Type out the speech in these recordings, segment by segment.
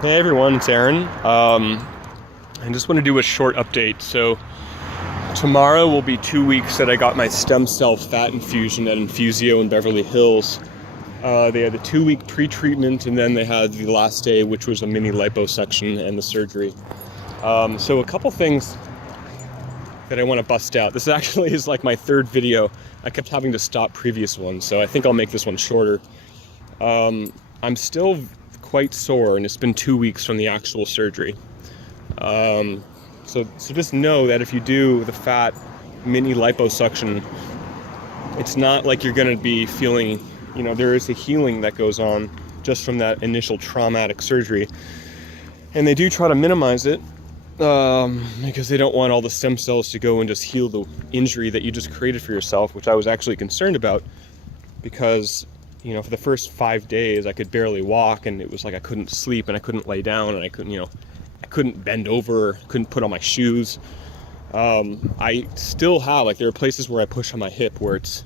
Hey everyone, it's Aaron. I just want to do a short update. So tomorrow will be 2 weeks that I got my stem cell fat infusion at Infusio in Beverly Hills. They had the 2 week pre-treatment, and then they had the last day, which was a mini liposuction and the surgery. So a couple things that I want to bust out. This actually is like my third video. I kept having to stop previous ones, so I think I'll make this one shorter. I'm still quite sore, and it's been 2 weeks from the actual surgery. So just know that if you do the fat mini liposuction, it's not like you're going to be feeling, there is a healing that goes on just from that initial traumatic surgery. And they do try to minimize it because they don't want all the stem cells to go and just heal the injury that you just created for yourself, which I was actually concerned about because for the first 5 days, I could barely walk, and it was like I couldn't sleep, and I couldn't lay down, and I couldn't bend over, couldn't put on my shoes. I still have, there are places where I push on my hip where it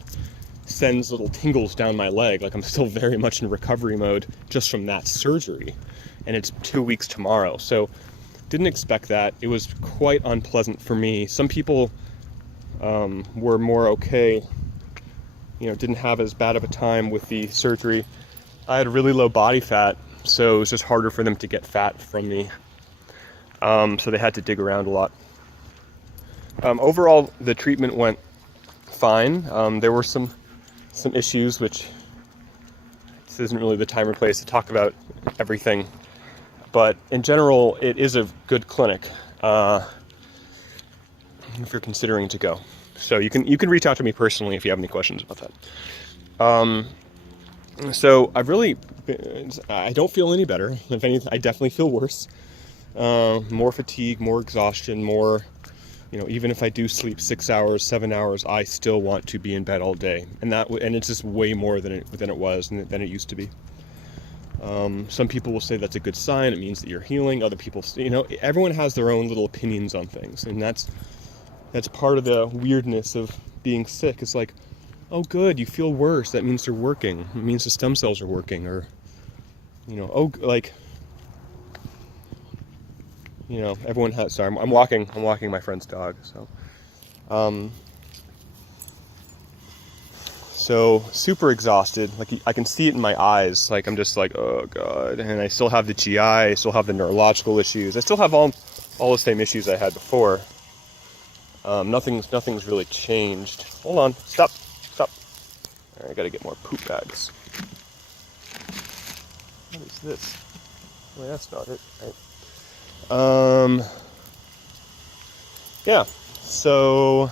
sends little tingles down my leg. I'm still very much in recovery mode just from that surgery, and it's 2 weeks tomorrow. So didn't expect that. It was quite unpleasant for me. Some people were more okay, didn't have as bad of a time with the surgery. I had really low body fat, so it was just harder for them to get fat from me. So they had to dig around a lot. Overall, the treatment went fine. There were some issues, which this isn't really the time or place to talk about everything. But in general, it is a good clinic if you're considering to go. So you can reach out to me personally if you have any questions about that. So I don't feel any better. If anything, I definitely feel worse. More fatigue, more exhaustion, more, even if I do sleep 6 hours, 7 hours, I still want to be in bed all day. And it's just way more than it was and than it used to be. Some people will say that's a good sign. It means that you're healing. Other people, everyone has their own little opinions on things, and that's part of the weirdness of being sick. It's like, oh good, you feel worse. That means they're working. It means the stem cells are working. Or, everyone has, sorry, I'm walking my friend's dog. So super exhausted. I can see it in my eyes. I'm just like, oh God. And I still have the GI, I still have the neurological issues. I still have all the same issues I had before. Nothing's really changed. Hold on, stop. All right, I gotta get more poop bags. What is this? Well, that's not it. Right. Yeah. So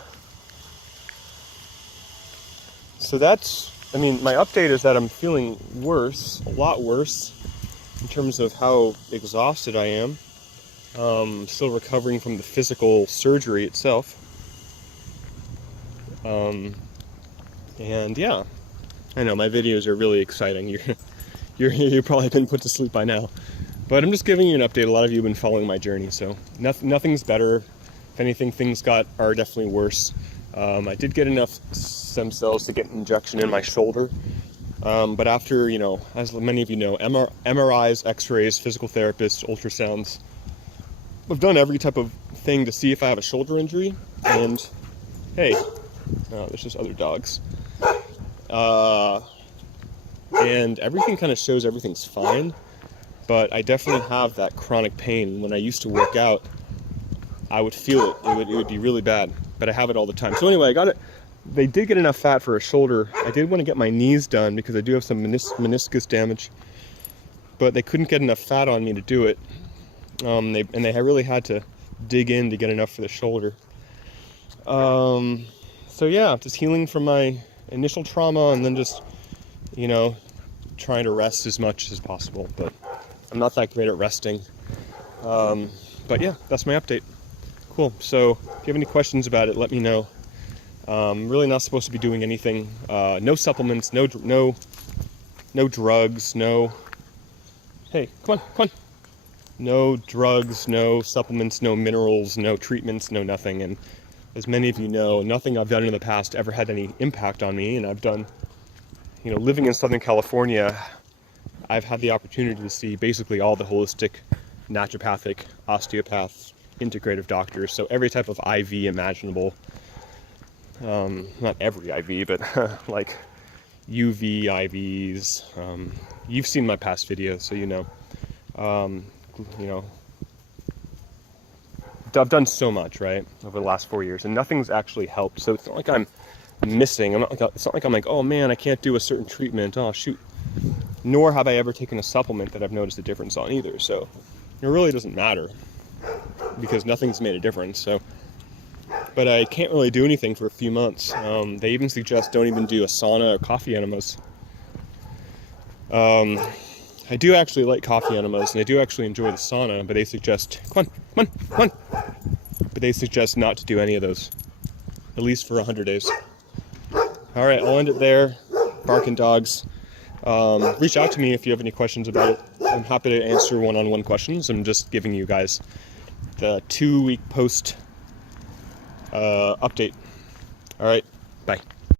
that's. My update is that I'm feeling worse, a lot worse, in terms of how exhausted I am. Still recovering from the physical surgery itself. And yeah, I know my videos are really exciting. You're probably been put to sleep by now, but I'm just giving you an update. A lot of you have been following my journey, so nothing's better. If anything, things are definitely worse. I did get enough stem cells to get an injection in my shoulder, but after, as many of you know, MRIs, X-rays, physical therapists, ultrasounds, I've done every type of thing to see if I have a shoulder injury, and hey, there's just other dogs. And everything kind of shows everything's fine, but I definitely have that chronic pain. When I used to work out, I would feel it. It would be really bad, but I have it all the time. So anyway, I got it. They did get enough fat for a shoulder. I did want to get my knees done because I do have some meniscus damage, but they couldn't get enough fat on me to do it. They really had to dig in to get enough for the shoulder. So yeah, just healing from my initial trauma, and then just, trying to rest as much as possible. But I'm not that great at resting. But yeah, that's my update. Cool. So if you have any questions about it, let me know. Really not supposed to be doing anything. No supplements, no drugs, hey, come on. No drugs, no supplements, no minerals, no treatments, no nothing. And as many of you know, nothing I've done in the past ever had any impact on me. And I've done, living in Southern California, I've had the opportunity to see basically all the holistic, naturopathic, osteopaths, integrative doctors. So every type of IV imaginable. Not every IV, but like UV IVs. You've seen my past videos, so you know. You know, I've done so much, right, over the last 4 years, and nothing's actually helped. So it's not like I'm missing. It's not like I'm like, oh man, I can't do a certain treatment. Oh shoot. Nor have I ever taken a supplement that I've noticed a difference on either. So it really doesn't matter because nothing's made a difference. So, but I can't really do anything for a few months. They even suggest don't even do a sauna or coffee enemas. I do actually like coffee enemas, and I do actually enjoy the sauna, but they suggest, come on. But they suggest not to do any of those, at least for 100 days. All right, I'll end it there. Barking dogs. Reach out to me if you have any questions about it. I'm happy to answer one-on-one questions. I'm just giving you guys the 2-week post update. All right, bye.